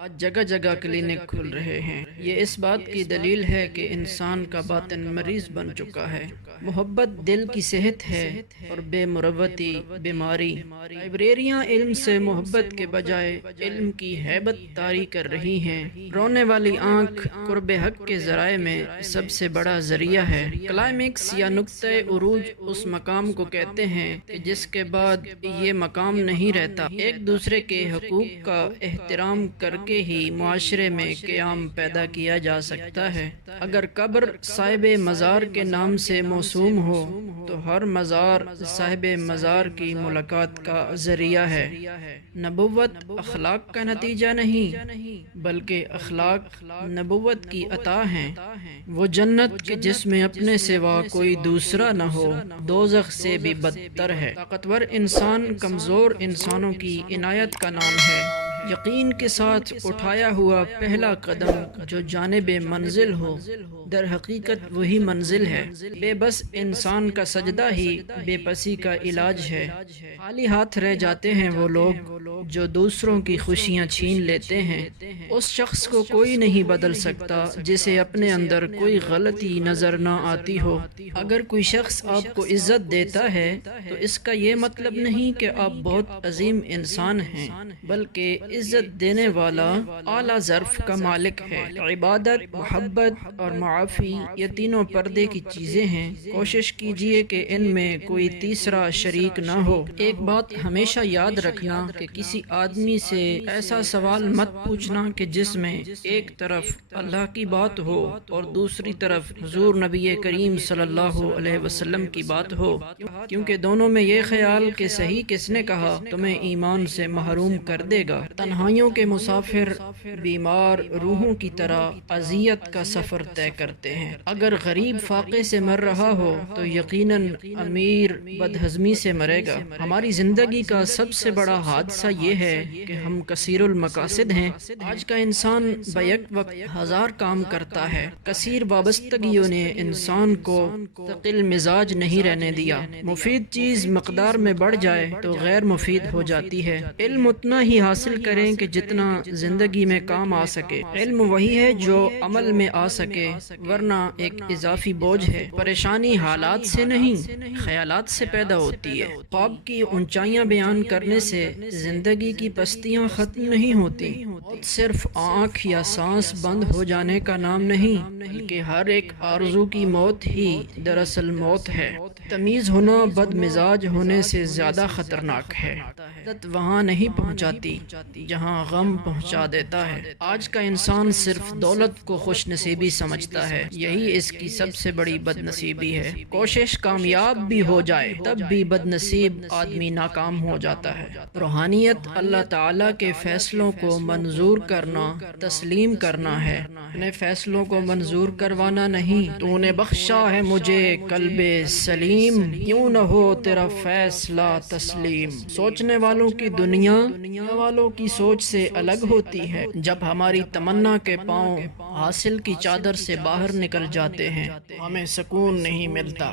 آج جگہ جگہ کلینک کھل رہے ہیں۔ یہ اس بات کی دلیل ہے کہ انسان کا باطن مریض بن چکا ہے۔ محبت دل کی صحت ہے اور بے مروتی بیماری۔ لائبریریاں علم سے محبت کے بجائے علم کی ہیبت طاری کر رہی ہیں۔ رونے والی آنکھ قرب حق کے ذرائع میں سب سے بڑا ذریعہ ہے۔ کلائمیکس یا نقطۂ عروج اس مقام کو کہتے ہیں کہ جس کے بعد یہ مقام نہیں رہتا۔ ایک دوسرے کے حقوق کا احترام کر کے ہی معاشرے میں قیام پیدا کیا جا سکتا ہے۔ اگر قبر صاحب مزار کے نام سے موسوم ہو تو ہر مزار صاحب مزار کی ملاقات کا ذریعہ ہے۔ نبوت اخلاق کا نتیجہ نہیں بلکہ اخلاق نبوت کی عطا ہیں۔ وہ جنت کہ جس میں اپنے سوا کوئی دوسرا نہ ہو دوزخ سے بھی بدتر ہے۔ طاقتور انسان کمزور انسانوں کی عنایت کا نام ہے۔ یقین کے ساتھ اٹھایا ہوا پہلا قدم جو جانب منزل ہو در حقیقت وہی منزل ہے۔ بے بس انسان کا سجدہ ہی بے بسی کا علاج ہے۔ خالی ہاتھ رہ جاتے ہیں وہ لوگ جو دوسروں کی خوشیاں چھین لیتے ہیں۔ اس شخص کو کوئی نہیں بدل سکتا جسے اپنے اندر کوئی غلطی نظر نہ آتی ہو۔ اگر کوئی شخص آپ کو عزت دیتا ہے تو اس کا یہ مطلب نہیں کہ آپ بہت عظیم انسان ہیں، بلکہ عزت دینے والا اعلیٰ ظرف کا مالک ہے۔ عبادت، محبت اور معافی یہ تینوں پردے کی چیزیں ہیں۔ کوشش کیجئے کہ ان میں کوئی تیسرا شریک نہ ہو۔ ایک بات ہمیشہ یاد رکھنا کہ کسی آدمی سے ایسا سوال مت پوچھنا کہ جس میں ایک طرف اللہ کی بات ہو اور دوسری طرف حضور نبی کریم صلی اللہ علیہ وسلم کی بات ہو، کیونکہ دونوں میں یہ خیال کہ صحیح کس نے کہا تمہیں ایمان سے محروم کر دے گا۔ تنہائیوں کے مسافر بیمار روحوں کی طرح اذیت کا سفر طے کرتے ہیں۔ اگر غریب فاقے سے مر رہا ہو تو یقیناً امیر بدہضمی سے مرے گا۔ ہماری زندگی کا سب سے بڑا حادثہ یہ ہے کہ ہم کثیر المقاصد ہیں۔ آج کا انسان بیک وقت ہزار کام کرتا ہے۔ کثیر وابستگیوں نے انسان کو مستقل مزاج نہیں رہنے دیا۔ مفید چیز مقدار میں بڑھ جائے تو غیر مفید ہو جاتی ہے۔ علم اتنا ہی حاصل کریں کہ جتنا زندگی میں کام آ سکے۔ علم وہی ہے جو عمل میں آ سکے، ورنہ ایک اضافی بوجھ ہے۔ پریشانی حالات سے نہیں خیالات سے پیدا ہوتی ہے۔ خواب کی اونچائیاں بیان کرنے سے زندگی کی پستیاں ختم نہیں ہوتی۔ موت صرف آنکھ یا سانس بند ہو جانے کا نام نہیں، بلکہ ہر ایک آرزو کی موت ہی دراصل موت ہے۔ تمیز ہونا بد مزاج ہونے سے زیادہ خطرناک ہے۔ عادت وہاں نہیں پہنچاتی جہاں غم پہنچا دیتا ہے۔ آج کا انسان صرف دولت کو خوش نصیبی سمجھتا ہے، یہی اس کی سب سے بڑی بد نصیبی ہے۔ کوشش کامیاب بھی ہو جائے تب بھی بد نصیب آدمی ناکام ہو جاتا ہے۔ روحانیت اللہ تعالیٰ کے فیصلوں کو منظور کرنا، تسلیم کرنا ہے، اپنے فیصلوں کو منظور کروانا نہیں۔ تو نے بخشا ہے مجھے قلب سلیم، کیوں نہ ہو تیرا فیصلہ تسلیم۔ سوچنے والوں کی دنیا والوں کی سوچ سے الگ ہوتی ہے۔ جب ہماری تمنا کے پاؤں حاصل کی چادر سے باہر نکل جاتے ہیں ہمیں سکون نہیں ملتا۔